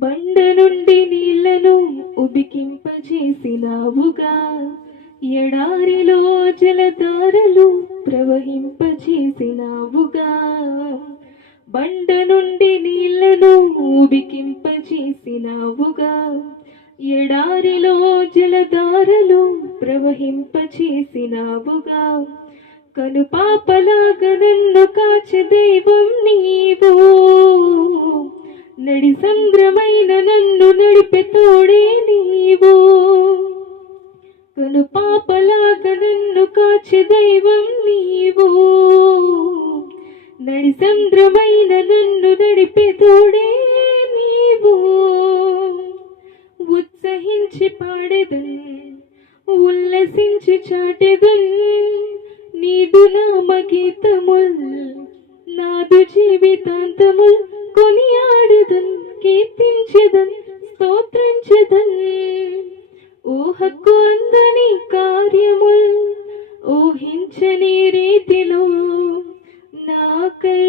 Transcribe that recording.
బండ నుండి నీళ్లను ఉబికింపజేసినావుగా, ఎడారిలో జలధారలు ప్రవహింపజేసినావుగా. బండ నుండి నీళ్లను ఉబికింపజేసినావుగా, ఎడారిలో జలధారలు ప్రవహింపచేసినావుగా. కనుపాపలాగా నన్ను కాచి దైవం నీవు, నడి సంద్రమైన నన్ను నడిపే తోడే నీవు. కనుపాపలాగా నన్ను కాచి దైవం నీవు, నడి సంద్రమైన నన్ను నడిపే తోడే నీవు. ఉత్సహించి పాడెదన్, ఉల్లసించి చాటెదన్, నీదు నామ గీతముల్ నాదు జీవితాంతముల్ కొనియాడెదన్, కీర్తించెదన్, స్తోత్రించెదన్. ఊహకు అందని కార్యముల్ ఊహించని రీతిలో నాకై